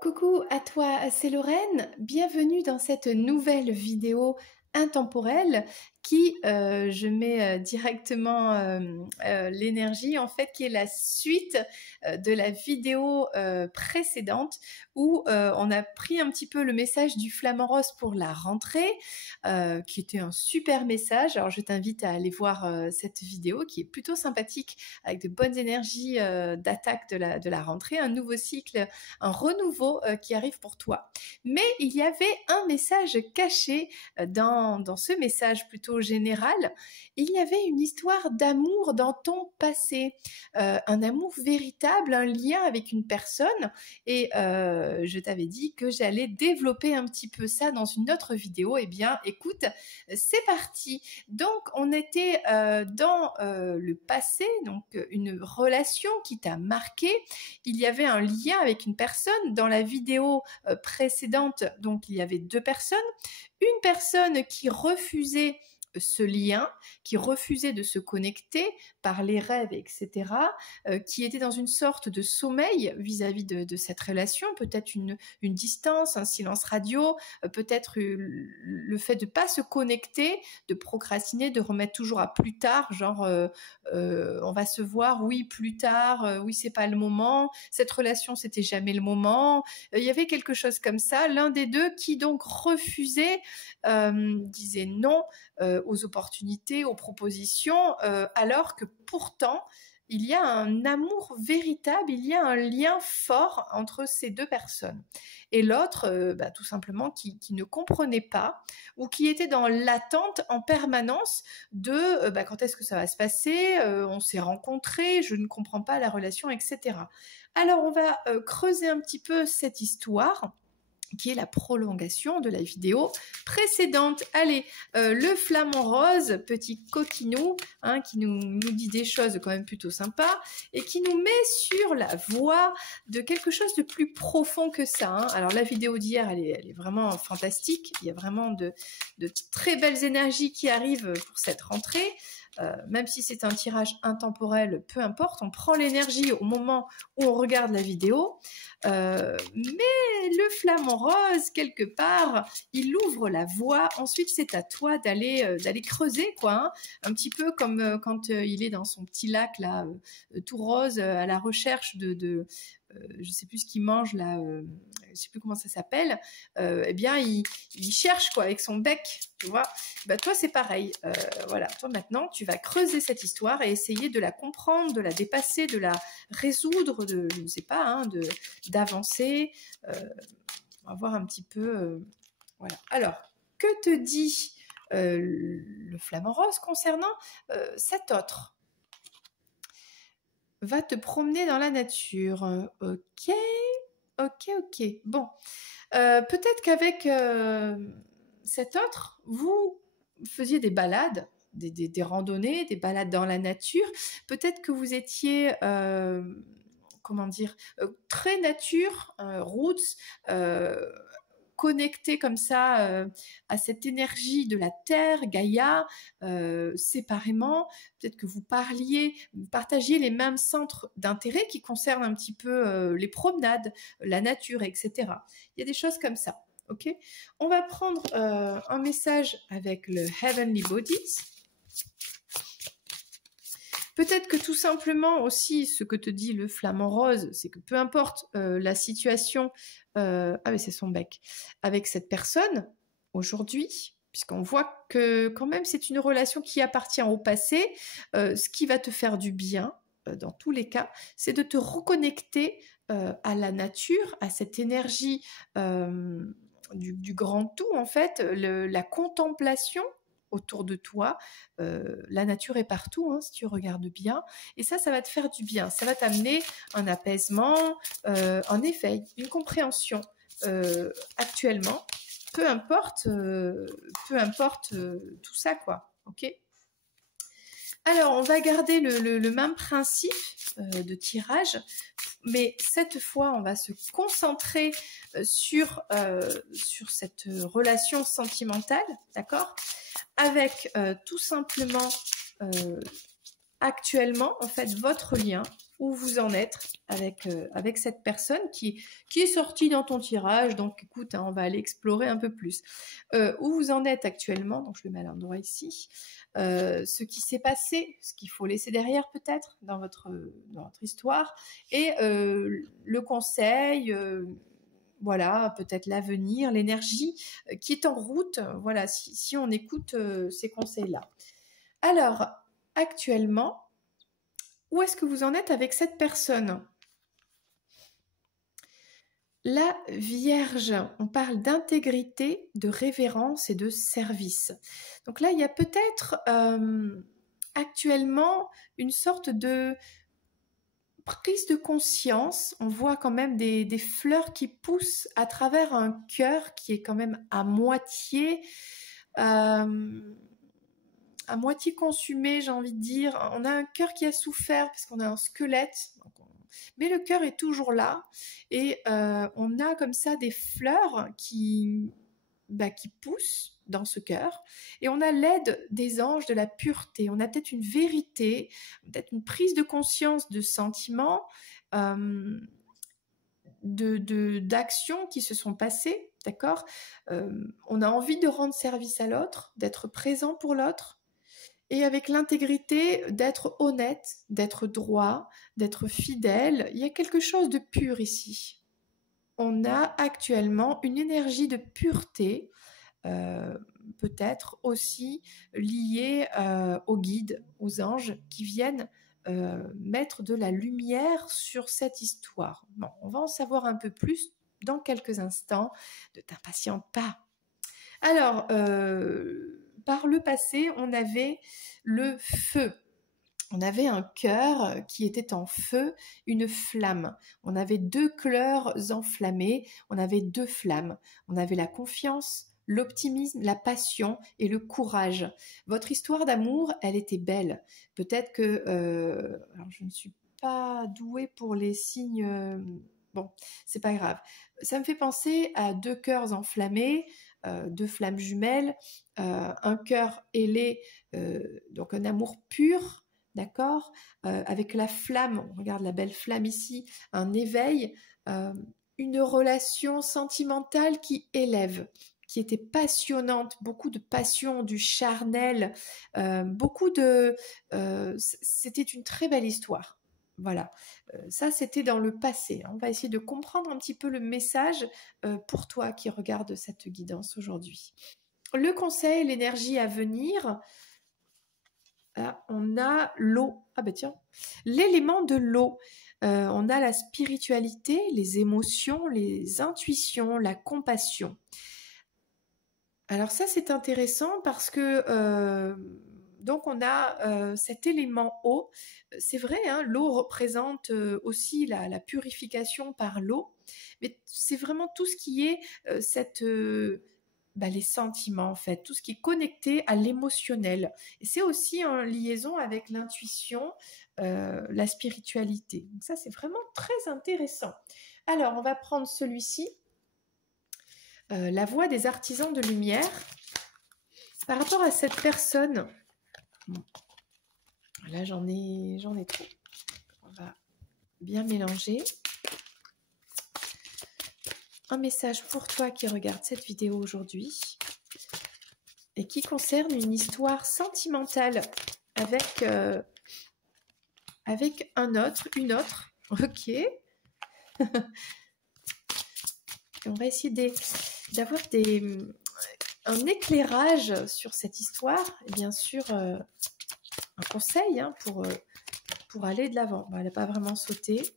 Coucou à toi, c'est Lorraine. Bienvenue dans cette nouvelle vidéo intemporelle qui, je mets directement l'énergie, en fait, qui est la suite de la vidéo précédente où on a pris un petit peu le message du flamant rose pour la rentrée, qui était un super message. Alors je t'invite à aller voir cette vidéo qui est plutôt sympathique, avec de bonnes énergies d'attaque de la rentrée, un nouveau cycle, un renouveau qui arrive pour toi. Mais il y avait un message caché dans ce message plutôt général. Il y avait une histoire d'amour dans ton passé, un amour véritable, un lien avec une personne. Et je t'avais dit que j'allais développer un petit peu ça dans une autre vidéo. Eh bien, écoute, c'est parti. Donc, on était dans le passé, donc une relation qui t'a marqué. Il y avait un lien avec une personne. Dans la vidéo précédente, donc il y avait deux personnes. Une personne qui refusait ce lien, qui refusait de se connecter par les rêves, etc., qui était dans une sorte de sommeil vis-à-vis de cette relation, peut-être une distance, un silence radio, peut-être le fait de ne pas se connecter, de procrastiner, de remettre toujours à plus tard, genre on va se voir, oui, plus tard, oui, c'est pas le moment, cette relation, c'était jamais le moment. Il y avait quelque chose comme ça, l'un des deux qui donc refusait, disait non aux opportunités, aux propositions, alors que pourtant, il y a un amour véritable, il y a un lien fort entre ces deux personnes. Et l'autre, tout simplement, qui ne comprenait pas ou qui était dans l'attente en permanence de quand est-ce que ça va se passer, on s'est rencontrés, je ne comprends pas la relation, etc. Alors, on va creuser un petit peu cette histoire qui est la prolongation de la vidéo précédente. Allez, le flamant rose, petit coquinou, qui nous dit des choses quand même plutôt sympas et qui nous met sur la voie de quelque chose de plus profond que ça. Alors la vidéo d'hier, elle est vraiment fantastique. Il y a vraiment de très belles énergies qui arrivent pour cette rentrée. Même si c'est un tirage intemporel, peu importe, on prend l'énergie au moment où on regarde la vidéo. Mais le flamant rose, quelque part, il ouvre la voie. Ensuite, c'est à toi d'aller creuser, quoi. Un petit peu comme quand il est dans son petit lac là, tout rose, à la recherche de je sais plus ce qu'il mange là, je sais plus comment ça s'appelle. Eh bien, il cherche quoi avec son bec, tu vois. Toi, c'est pareil. Voilà, toi maintenant, tu vas creuser cette histoire et essayer de la comprendre, de la dépasser, de la résoudre, je ne sais pas, d'avancer. On va voir un petit peu. Voilà. Alors, que te dit le flamant rose concernant cet autre? Va te promener dans la nature. Ok. Bon. Peut-être qu'avec cet autre, vous faisiez des balades, des randonnées, des balades dans la nature. Peut-être que vous étiez, très nature, roots, connecté comme ça à cette énergie de la terre, Gaïa, séparément. Peut-être que vous partagiez les mêmes centres d'intérêt qui concernent un petit peu les promenades, la nature, etc. Il y a des choses comme ça. Ok, on va prendre un message avec le Heavenly Bodies. Peut-être que tout simplement aussi, ce que te dit le flamant rose, c'est que peu importe la situation, mais c'est son bec, avec cette personne, aujourd'hui, puisqu'on voit que quand même c'est une relation qui appartient au passé, ce qui va te faire du bien, dans tous les cas, c'est de te reconnecter à la nature, à cette énergie du grand tout, en fait, la contemplation autour de toi. La nature est partout, si tu regardes bien. Et ça va te faire du bien. Ça va t'amener un apaisement, un éveil, une compréhension. Actuellement, peu importe tout ça, quoi. Ok ? Alors, on va garder le même principe de tirage, mais cette fois, on va se concentrer sur cette relation sentimentale, d'accord ? Avec tout simplement actuellement, en fait, votre lien, où vous en êtes avec cette personne qui est sortie dans ton tirage. Donc, écoute, hein, on va aller explorer un peu plus. Où vous en êtes actuellement, donc je le mets à l'endroit ici, ce qui s'est passé, ce qu'il faut laisser derrière peut-être dans votre histoire, et le conseil, voilà, peut-être l'avenir, l'énergie qui est en route, voilà, si on écoute ces conseils-là. Alors, actuellement, où est-ce que vous en êtes avec cette personne? La Vierge, on parle d'intégrité, de révérence et de service. Donc là, il y a peut-être actuellement une sorte de prise de conscience. On voit quand même des fleurs qui poussent à travers un cœur qui est quand même à moitié consumé, j'ai envie de dire. On a un cœur qui a souffert parce qu'on a un squelette. Mais le cœur est toujours là et on a comme ça des fleurs qui poussent dans ce cœur et on a l'aide des anges de la pureté. On a peut-être une vérité, peut-être une prise de conscience de sentiments, d'actions qui se sont passées, d'accord. On a envie de rendre service à l'autre, d'être présent pour l'autre. Et avec l'intégrité, d'être honnête, d'être droit, d'être fidèle. Il y a quelque chose de pur ici. On a actuellement une énergie de pureté, peut-être aussi liée aux guides, aux anges qui viennent mettre de la lumière sur cette histoire. Bon, on va en savoir un peu plus dans quelques instants. Ne t'impatiente pas. Alors, par le passé, on avait le feu. On avait un cœur qui était en feu, une flamme. On avait 2 couleurs enflammées, on avait 2 flammes. On avait la confiance, l'optimisme, la passion et le courage. Votre histoire d'amour, elle était belle. Peut-être que... alors je ne suis pas douée pour les signes... bon, c'est pas grave. Ça me fait penser à 2 cœurs enflammés, 2 flammes jumelles, un cœur ailé, donc un amour pur, d'accord, avec la flamme, on regarde la belle flamme ici, un éveil, une relation sentimentale qui élève, qui était passionnante, beaucoup de passion, du charnel, c'était une très belle histoire. Voilà, ça c'était dans le passé. On va essayer de comprendre un petit peu le message pour toi qui regarde cette guidance aujourd'hui. Le conseil, l'énergie à venir, on a l'eau. Ah ben tiens, l'élément de l'eau. On a la spiritualité, les émotions, les intuitions, la compassion. Alors ça c'est intéressant parce que donc on a cet élément eau. C'est vrai, hein, l'eau représente aussi la purification par l'eau, mais c'est vraiment tout ce qui est les sentiments en fait, tout ce qui est connecté à l'émotionnel. Et c'est aussi en liaison avec l'intuition, la spiritualité. Donc ça c'est vraiment très intéressant. Alors on va prendre celui-ci, la voix des artisans de lumière. Par rapport à cette personne, là j'en ai trop. On va bien mélanger. Un message pour toi qui regarde cette vidéo aujourd'hui et qui concerne une histoire sentimentale avec une autre. Ok. On va essayer d'avoir un éclairage sur cette histoire et bien sûr un conseil pour aller de l'avant. Bon, elle n'a pas vraiment sauté.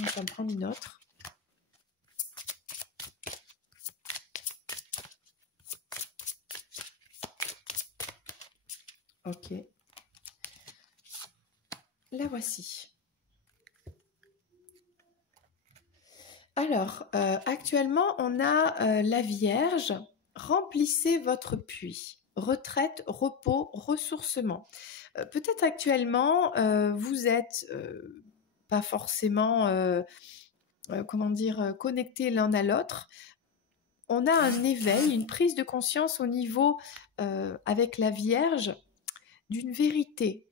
On va en prendre une autre. Ok. La voici. Alors, actuellement, on a la Vierge. Remplissez votre puits. Retraite, repos, ressourcement. Peut-être actuellement, vous êtes pas forcément, connectés l'un à l'autre. On a un éveil, une prise de conscience au niveau, avec la Vierge, d'une vérité.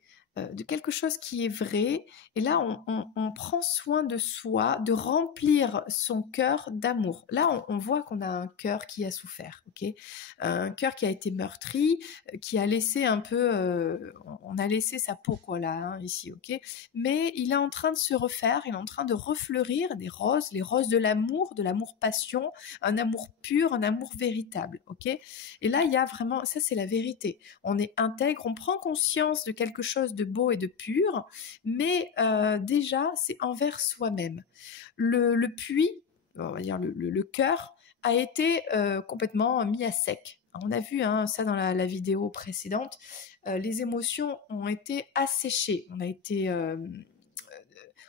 de quelque chose qui est vrai. Et là, on prend soin de soi, de remplir son cœur d'amour. Là, on voit qu'on a un cœur qui a souffert, ok, un cœur qui a été meurtri, qui a laissé un peu, on a laissé sa peau, quoi, là, hein, ici, ok. Mais il est en train de se refaire, il est en train de refleurir des roses, les roses de l'amour passion, un amour pur, un amour véritable, ok. Et là, il y a vraiment, ça c'est la vérité. On est intègre, on prend conscience de quelque chose de beau et de pur, mais déjà, c'est envers soi-même. Le puits, on va dire le cœur, a été complètement mis à sec. On a vu hein, ça dans la vidéo précédente. Les émotions ont été asséchées.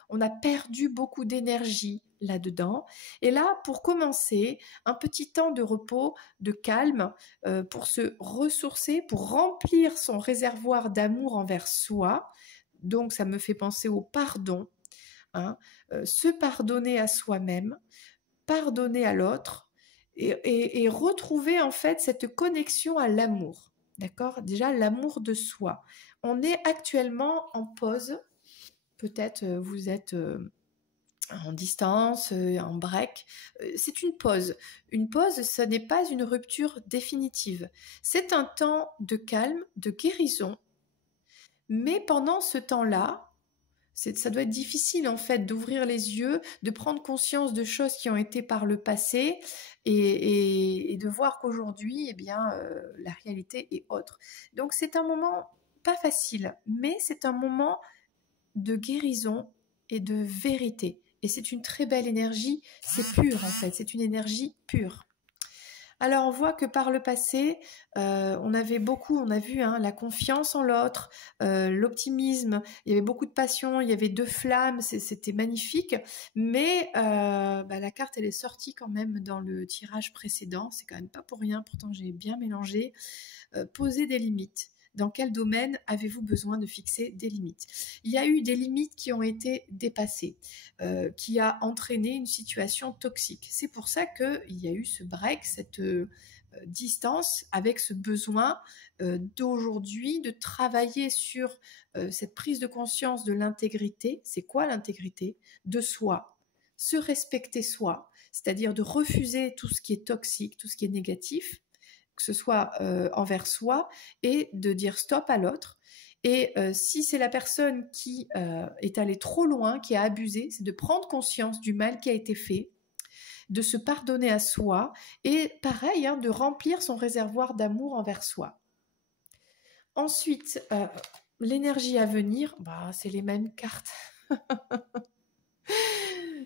On a perdu beaucoup d'énergie là-dedans. Et là, pour commencer, un petit temps de repos, de calme, pour se ressourcer, pour remplir son réservoir d'amour envers soi. Donc, ça me fait penser au pardon. Hein, se pardonner à soi-même, pardonner à l'autre et retrouver en fait cette connexion à l'amour. D'accord ? Déjà, l'amour de soi. On est actuellement en pause. Peut-être vous êtes en distance, en break. C'est une pause. Une pause, ce n'est pas une rupture définitive. C'est un temps de calme, de guérison. Mais pendant ce temps-là, ça doit être difficile en fait d'ouvrir les yeux, de prendre conscience de choses qui ont été par le passé et de voir qu'aujourd'hui, eh bien, la réalité est autre. Donc c'est un moment pas facile, mais c'est un moment de guérison et de vérité. Et c'est une très belle énergie, c'est pur en fait, c'est une énergie pure. Alors on voit que par le passé, on a vu hein, la confiance en l'autre, l'optimisme, il y avait beaucoup de passion, il y avait deux flammes, c'était magnifique, mais la carte elle est sortie quand même dans le tirage précédent, c'est quand même pas pour rien, pourtant j'ai bien mélangé, poser des limites. Dans quel domaine avez-vous besoin de fixer des limites ? Il y a eu des limites qui ont été dépassées, qui a entraîné une situation toxique. C'est pour ça qu'il y a eu ce break, cette distance avec ce besoin d'aujourd'hui de travailler sur cette prise de conscience de l'intégrité. C'est quoi l'intégrité ? De soi, se respecter soi, c'est-à-dire de refuser tout ce qui est toxique, tout ce qui est négatif, que ce soit envers soi, et de dire stop à l'autre. Et si c'est la personne qui est allée trop loin, qui a abusé, c'est de prendre conscience du mal qui a été fait, de se pardonner à soi, et pareil, hein, de remplir son réservoir d'amour envers soi. Ensuite, l'énergie à venir, c'est les mêmes cartes.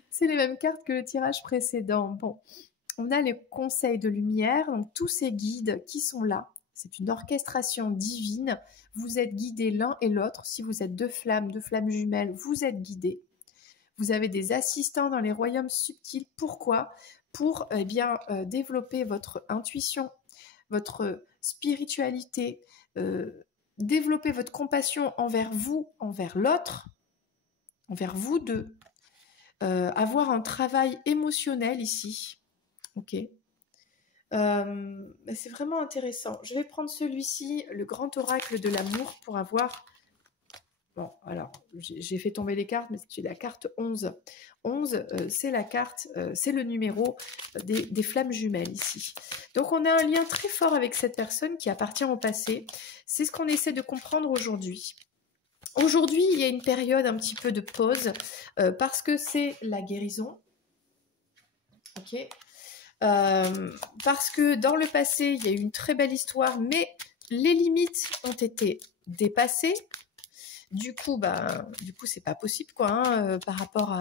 C'est les mêmes cartes que le tirage précédent. Bon. On a les conseils de lumière, donc tous ces guides qui sont là. C'est une orchestration divine. Vous êtes guidés l'un et l'autre. Si vous êtes deux flammes jumelles, vous êtes guidés. Vous avez des assistants dans les royaumes subtils. Pourquoi ? Pour développer votre intuition, votre spiritualité, développer votre compassion envers vous, envers l'autre, envers vous deux. Avoir un travail émotionnel ici. Ok. C'est vraiment intéressant. Je vais prendre celui-ci, le grand oracle de l'amour, pour avoir... Bon, alors, j'ai fait tomber les cartes, mais c'est la carte 11. 11, c'est la carte, c'est le numéro des flammes jumelles ici. Donc, on a un lien très fort avec cette personne qui appartient au passé. C'est ce qu'on essaie de comprendre aujourd'hui. Aujourd'hui, il y a une période un petit peu de pause parce que c'est la guérison. Ok. Parce que dans le passé, il y a eu une très belle histoire, mais les limites ont été dépassées. Du coup, c'est pas possible, quoi, hein, par rapport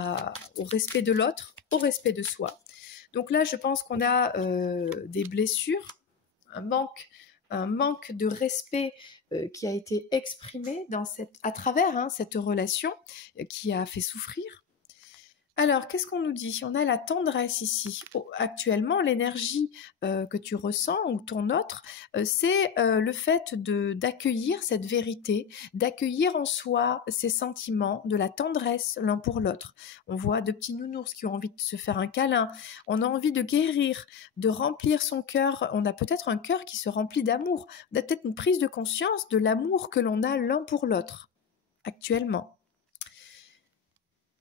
au respect de l'autre, au respect de soi. Donc là, je pense qu'on a des blessures, un manque de respect qui a été exprimé à travers cette relation qui a fait souffrir. Alors, qu'est-ce qu'on nous dit ? On a la tendresse ici. Actuellement, l'énergie que tu ressens, ou ton autre, c'est le fait d'accueillir cette vérité, d'accueillir en soi ces sentiments, de la tendresse l'un pour l'autre. On voit deux petits nounours qui ont envie de se faire un câlin. On a envie de guérir, de remplir son cœur. On a peut-être un cœur qui se remplit d'amour. On a peut-être une prise de conscience de l'amour que l'on a l'un pour l'autre. actuellement.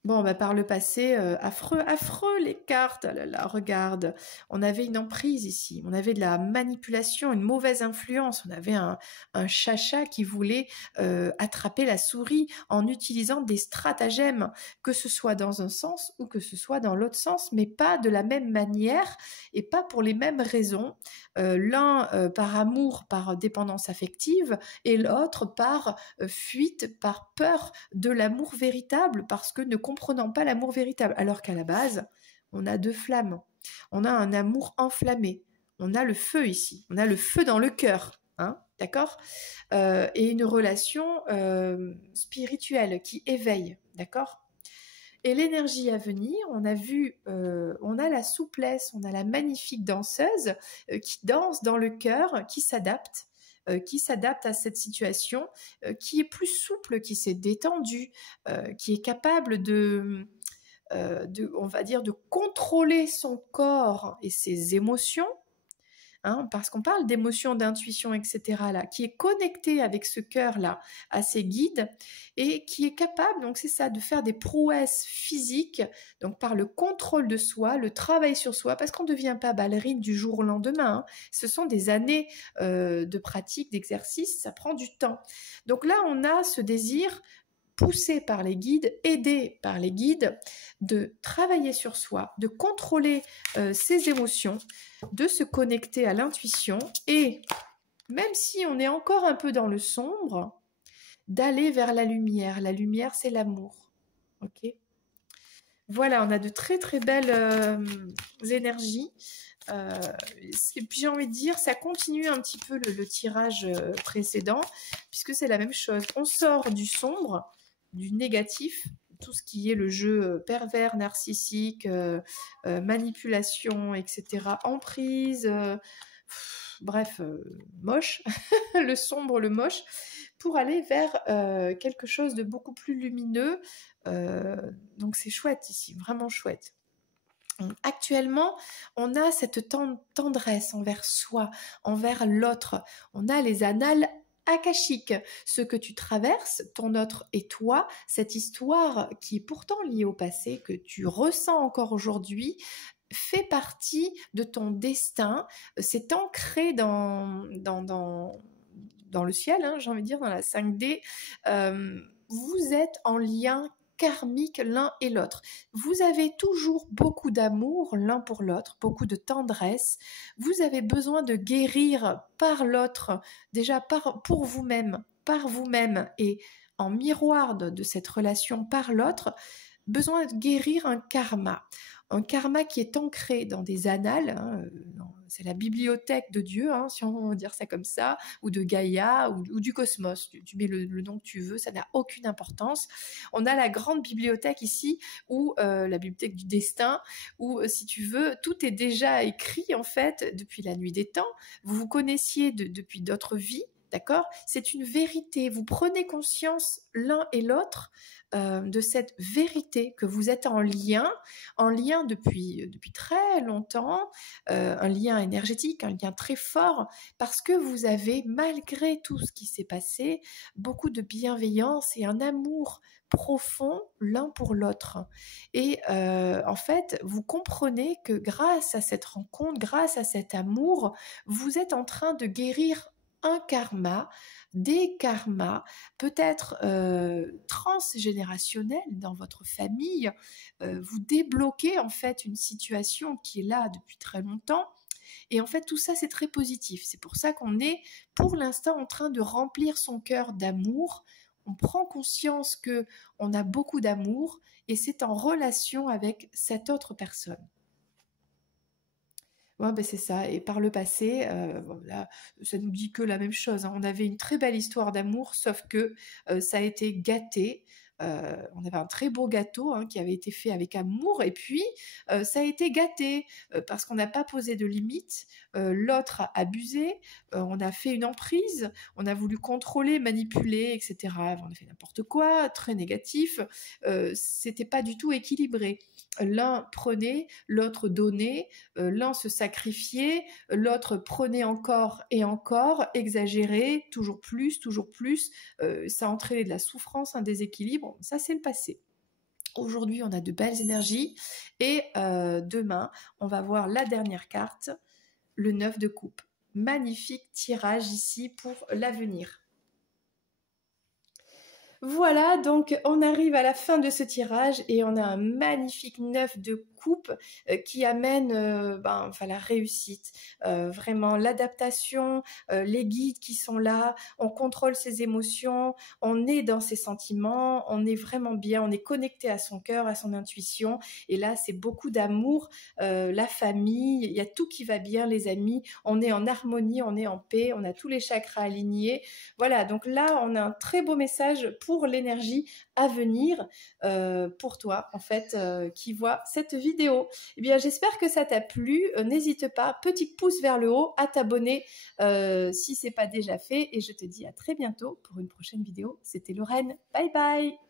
Bon, bah, par le passé, affreux, affreux les cartes. Ah là là, regarde, on avait une emprise ici, on avait de la manipulation, une mauvaise influence, on avait un chacha qui voulait attraper la souris en utilisant des stratagèmes, que ce soit dans un sens ou que ce soit dans l'autre sens, mais pas de la même manière et pas pour les mêmes raisons. L'un par amour, par dépendance affective, et l'autre par fuite, par peur de l'amour véritable, parce que ne comprenant pas l'amour véritable, alors qu'à la base, on a deux flammes. On a un amour enflammé. On a le feu ici. On a le feu dans le cœur. Hein, d'accord, et une relation spirituelle qui éveille. D'accord. Et l'énergie à venir, on a vu, on a la souplesse, on a la magnifique danseuse qui danse dans le cœur, qui s'adapte à cette situation, qui est plus souple, qui s'est détendue, qui est capable on va dire, de contrôler son corps et ses émotions. Hein, parce qu'on parle d'émotions, d'intuition, etc., là, qui est connecté avec ce cœur-là à ses guides et qui est capable, donc c'est ça, de faire des prouesses physiques, donc par le contrôle de soi, le travail sur soi, parce qu'on ne devient pas ballerine du jour au lendemain. Hein. Ce sont des années de pratique, d'exercice, ça prend du temps. Donc là, on a ce désir poussé par les guides, aidé par les guides, de travailler sur soi, de contrôler ses émotions, de se connecter à l'intuition et, même si on est encore un peu dans le sombre, d'aller vers la lumière. La lumière, c'est l'amour. Ok ? Voilà, on a de très très belles énergies. Et puis j'ai envie de dire, ça continue un petit peu le tirage précédent, puisque c'est la même chose. On sort du sombre, du négatif, tout ce qui est le jeu pervers, narcissique, manipulation, etc., emprise, bref, moche, le sombre, le moche, pour aller vers quelque chose de beaucoup plus lumineux. Donc c'est chouette ici, vraiment chouette. Actuellement, on a cette tendresse envers soi, envers l'autre. On a les annales akashiques, ce que tu traverses, ton autre et toi, cette histoire qui est pourtant liée au passé, que tu ressens encore aujourd'hui, fait partie de ton destin. C'est ancré dans le ciel, hein, j'ai envie de dire, dans la 5D. Vous êtes en lien karmique l'un et l'autre. Vous avez toujours beaucoup d'amour l'un pour l'autre, beaucoup de tendresse. Vous avez besoin de guérir par l'autre, déjà pour vous-même, par vous-même et en miroir de cette relation par l'autre, besoin de guérir un karma qui est ancré dans des annales, hein, c'est la bibliothèque de Dieu, hein, si on veut dire ça comme ça, ou de Gaïa, ou du cosmos, tu mets le nom que tu veux, ça n'a aucune importance. On a la grande bibliothèque ici, ou la bibliothèque du destin, où si tu veux, tout est déjà écrit en fait depuis la nuit des temps, vous vous connaissiez depuis d'autres vies, d'accord ? C'est une vérité, vous prenez conscience l'un et l'autre de cette vérité, que vous êtes en lien depuis très longtemps, un lien énergétique, un lien très fort, parce que vous avez, malgré tout ce qui s'est passé, beaucoup de bienveillance et un amour profond l'un pour l'autre. Et en fait, vous comprenez que grâce à cette rencontre, grâce à cet amour, vous êtes en train de guérir un karma, des karmas, peut-être transgénérationnels dans votre famille. Vous débloquez en fait une situation qui est là depuis très longtemps. Et en fait, tout ça, c'est très positif. C'est pour ça qu'on est, pour l'instant, en train de remplir son cœur d'amour. On prend conscience que on a beaucoup d'amour et c'est en relation avec cette autre personne. Ouais, ben c'est ça. Et par le passé, bon, là, ça nous dit que la même chose. Hein. On avait une très belle histoire d'amour, sauf que ça a été gâté. On avait un très beau gâteau hein, qui avait été fait avec amour et puis ça a été gâté parce qu'on n'a pas posé de limite. L'autre a abusé, on a fait une emprise, on a voulu contrôler, manipuler, etc. On a fait n'importe quoi, très négatif. C'était pas du tout équilibré. L'un prenait, l'autre donnait, l'un se sacrifiait, l'autre prenait encore et encore, exagérait, toujours plus, ça entraînait de la souffrance, un déséquilibre, ça c'est le passé. Aujourd'hui, on a de belles énergies et demain, on va voir la dernière carte, le 9 de coupe. Magnifique tirage ici pour l'avenir. Voilà, donc on arrive à la fin de ce tirage et on a un magnifique 9 de coupe qui amène la réussite, vraiment l'adaptation, les guides qui sont là, on contrôle ses émotions, on est dans ses sentiments, on est vraiment bien, on est connecté à son cœur, à son intuition et là c'est beaucoup d'amour, la famille, il y a tout qui va bien, les amis, on est en harmonie, on est en paix, on a tous les chakras alignés. Voilà, donc là on a un très beau message pour l'énergie à venir pour toi en fait qui voit cette vidéo. Eh bien j'espère que ça t'a plu, n'hésite pas, petit pouce vers le haut, à t'abonner si c'est pas déjà fait et je te dis à très bientôt pour une prochaine vidéo. C'était Lorraine, bye bye.